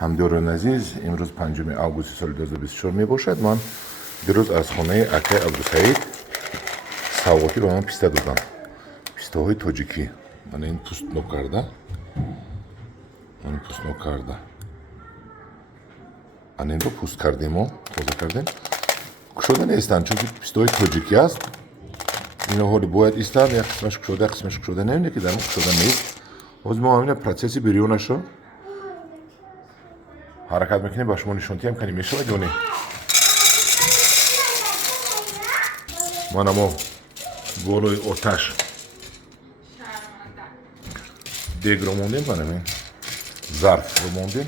ҳамдёрон азиз, имрӯз 5 августи соли 2024 мебошад. Ман дирӯз аз хонаи акаи Абдусаид савғотӣ ба ман писта додам. Пистаҳои тоҷикӣ. Мана ин пӯст нокарда. Анендо пӯст кардем, тоза кардем. Кушода нестанд, чунки пистаҳои тоҷикӣ аст. Ино ҳоли бояд истанд, як қисмаш кушода, як қисмаш кушода намеоне, ки дар мо кушода нест. ҳозир мо ҳамина протсесси бирёнашро ҳаракат мекунем, ба шумо нишон диҳем, кани мешавад ё не. Мана мо болои оташ дегро мондем, манамин зарфро мондем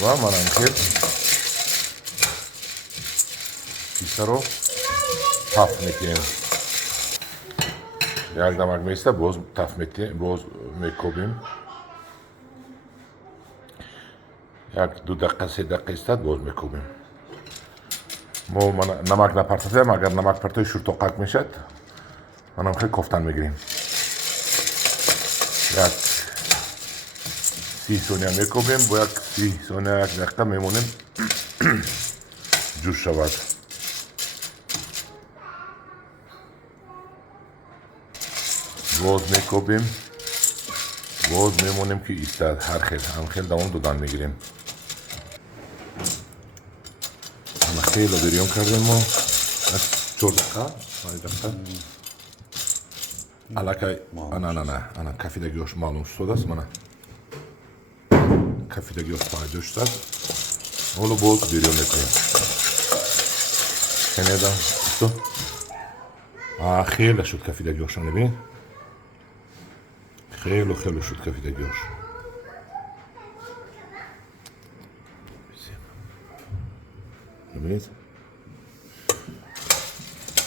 ва манам ки пистаро таф мекунем. Як дамак места боз таф боз мекобем. Як 2 дақиқа 3 дақиқа истад боз мекобем. мо намак напартофем, агар намак партои шуртоқак мешад, манам хеле кофтан мегирем. Як 30 сония мекобем, бо як 30 сония, як дақиқа мемонем ҷӯш шавад. боз мекобем, боз мемонем ки истад ҳамхел давом додан мегирем. хело бирён кардем мо 4 дақиқа 5 дақиқа аллакай ана кафидагиёш маълум шудааст. Мана кафидагиёш пайдо шудааст. ҳоло боз бирён мекунем. шунеда хеле шуд кафидагиёш, бибин хело шуд кафидагиёш. бибинед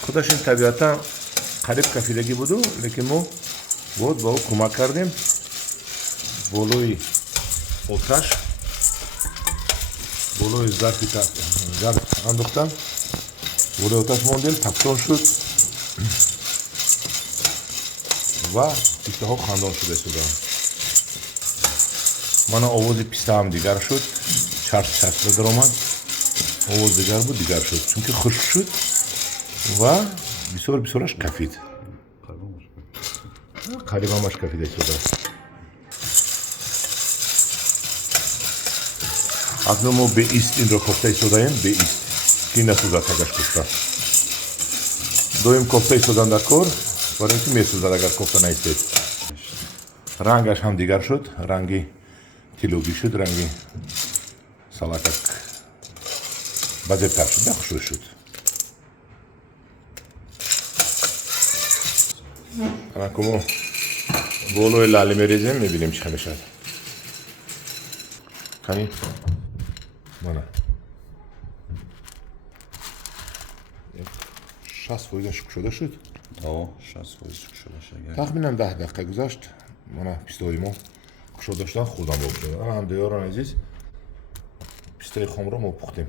худаш ин табиатан қариб кафидагӣ буду, лекин мо боз ба ӯ кӯмак кардем. болои оташ, болои зарф андохтам, болои оташ мондем, тафсон шуд ва пистаҳо хандон шуда истоданд. мана овози пистаам дигар шуд, чарс даромад. овоз дигар буд, дигар шуд, чунки хушк шуд ва бисёраш кафид. қариб ҳамаш кафида истодааст. акнун мо беист инро кофта истодаем, беист ки насӯзад агаш кофта. доим кофта истодан дар кор, барои ин ки месӯзад агар кофта наистед. рангаш ҳам дигар шуд, ранги тилогӣ шуд, ранги салакак базебтар шуд, хушрӯй шуд. анаку мо болои лали мерезем, мебинем чӣ мешавад. кани мана 60% кушода шуд. 60% кушода шуд. тахминан 10 дақиқа гузашт. мана пистаҳои мо кушода шудан хурдан боб шуданд. ҳамдиёрон азиз, пистаи хомро мо пухтем.